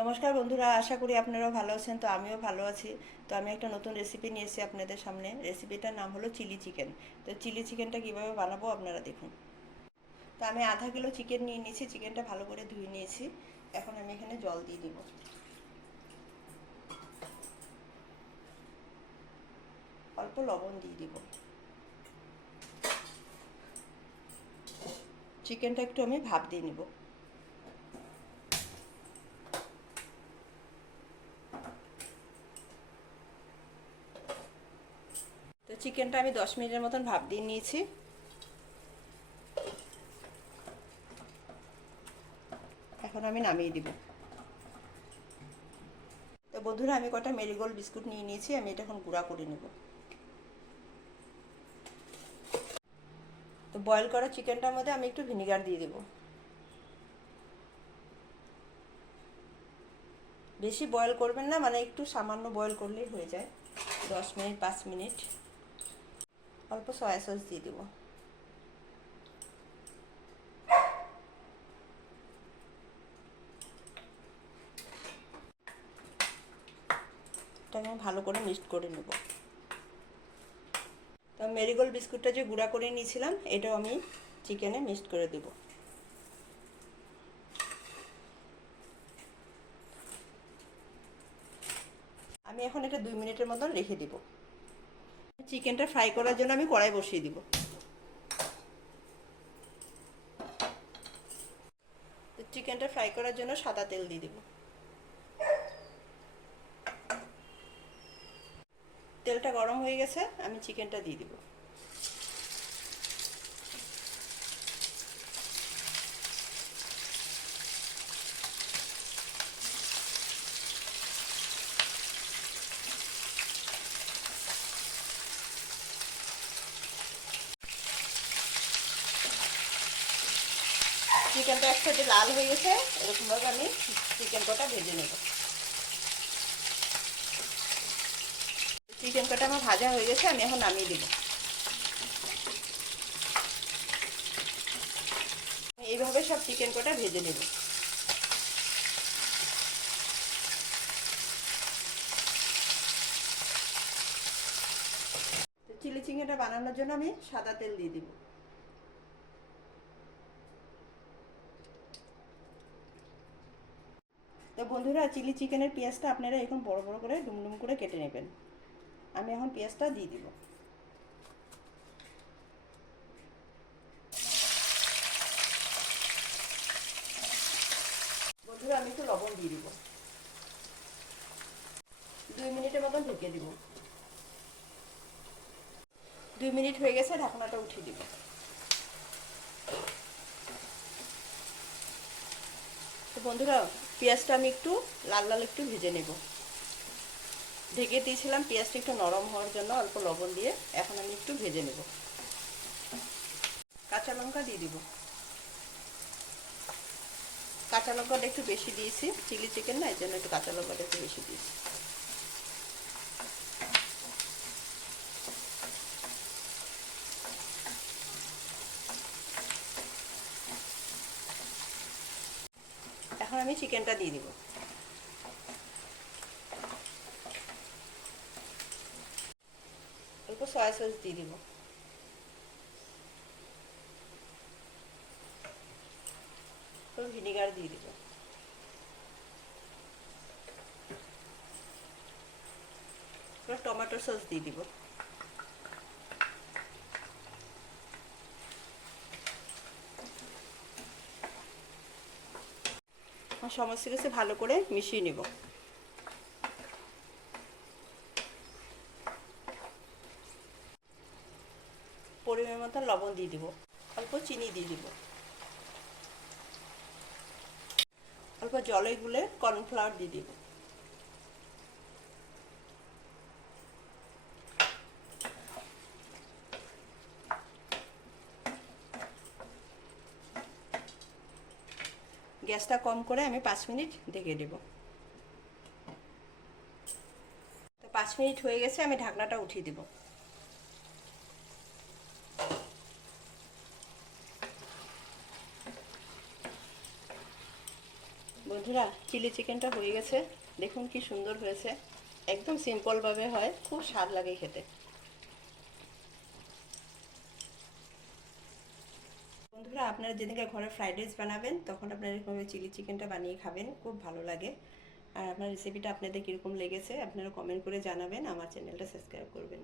নমস্কার বন্ধুরা, আশা করি আপনারাও ভালো আছেন। তো আমিও ভালো আছি। তো আমি একটা নতুন রেসিপি নিয়ে এসেছি আপনাদের সামনে। রেসিপিটার নাম হলো চিলি চিকেন। তো চিলি চিকেনটা কীভাবে বানাবো আপনারা দেখুন। তো আমি আধা কিলো চিকেন নিয়ে নিয়েছি। চিকেনটা ভালো করে ধুয়ে নিয়েছি। এখন আমি এখানে জল দিয়ে দিব। অল্প লবণ দিয়ে দিব। চিকেনটা একটু আমি ভাপ দিয়ে নিব। তো চিকেনটা আমি 10 মিনিটের মতন ভাপ দিয়ে নিয়েছি। এখন আমি নামিয়ে দিব। তো বন্ধুরা, আমি কটা মেরিগোল্ড বিস্কুট নিয়ে নিয়েছি। আমি এটা এখন গুঁড়া করে নেব। তো বয়েল করা চিকেনটার মধ্যে আমি একটু ভিনিগার দিয়ে দেবো। বেশি বয়েল করবেন না, মানে একটু সামান্য বয়েল করলেই হয়ে যায়। 10 মিনিট 5 মিনিট। অল্প সয়া সস দিয়ে দেবো। এটাকে আমি ভালো করে মিক্সড করে নেব। তো মেরিগোল্ড বিস্কুটটা যে গুঁড়া করে নিয়েছিলাম, এটাও আমি চিকেনে মিক্সড করে দেব। আমি এখন এটা 2 মিনিটের মতন রেখে দেব। চিকেনটা ফ্রাই করার জন্য আমি কড়াই বসিয়ে দিব। তো চিকেনটা ফ্রাই করার জন্য সাদা তেল দিয়ে দেব। তেলটা গরম হয়ে গেছে, আমি চিকেনটা দিয়ে দিব। চিকেনটা এক সাইডে লাল হয়ে গেছে, এরকমভাবে আমি চিকেন কটা ভেজে নেব। চিকেন কটা আমার ভাজা হয়ে গেছে, আমি এখন নামিয়ে দেব। এইভাবে সব চিকেন কটা ভেজে নেব। তো চিলি চিকেনটা বানানোর জন্য আমি সাদা তেল দিয়ে দিব। তো বন্ধুরা, চিলি চিকেনের পেঁয়াজটা আপনারা এখন বড় বড় করে ডুমডুম করে কেটে নেবেন। আমি এখন পেঁয়াজটা দিয়ে দিব। বন্ধুরা, আমি একটু লবণ দিয়ে দিব। 2 মিনিটের মতন ঢেকে দিব। 2 মিনিট হয়ে গেছে, ঢাকনাটা উঠিয়ে দিব। তো বন্ধুরা, পেঁয়াজটা আমি একটু লাল লাল একটু ভেজে নেব। ঢেকে দিয়েছিলাম পেঁয়াজটা একটু নরম হওয়ার জন্য অল্প লবণ দিয়ে। এখন আমি একটু ভেজে নেব। কাঁচা লঙ্কা দিয়ে দিব। কাঁচা লঙ্কাটা একটু বেশি দিয়েছি, চিলি চিকেন না, এর জন্য একটু কাঁচা লঙ্কাটা একটু বেশি দিয়েছি। এখন আমি চিকেনটা দিয়ে দিব। অল্প সয়া সস দিয়ে দিব। ভিনিগার দিয়ে দিব। টমেটো সস দিয়ে দিব। সমস্ত কিছু ভালো করে মিশিয়ে নেব। পরিমাণ মতো লবণ দিয়ে দিব। অল্প চিনি দিয়ে দিব। অল্প জলে গুলে কর্নফ্লাওয়ার দিয়ে দিব। গ্যাসটা কম করে আমি 5 মিনিট ঢেকে দেব। তো 5 মিনিট হয়ে গেছে, আমি ঢাকনাটা উঠিয়ে দেব। বন্ধুরা, চিলি চিকেনটা হয়ে গেছে। দেখুন কি সুন্দর হয়েছে। একদম সিম্পলভাবে হয়, খুব স্বাদ লাগে খেতে। বন্ধুরা, আপনারা যেদিনকে ঘরে ফ্রাইড রাইস বানাবেন তখন আপনারা এরকমভাবে চিলি চিকেনটা বানিয়ে খাবেন, খুব ভালো লাগে। আর আপনার রেসিপিটা আপনাদের কীরকম লেগেছে আপনারা কমেন্ট করে জানাবেন, আমার চ্যানেলটা সাবস্ক্রাইব করবেন।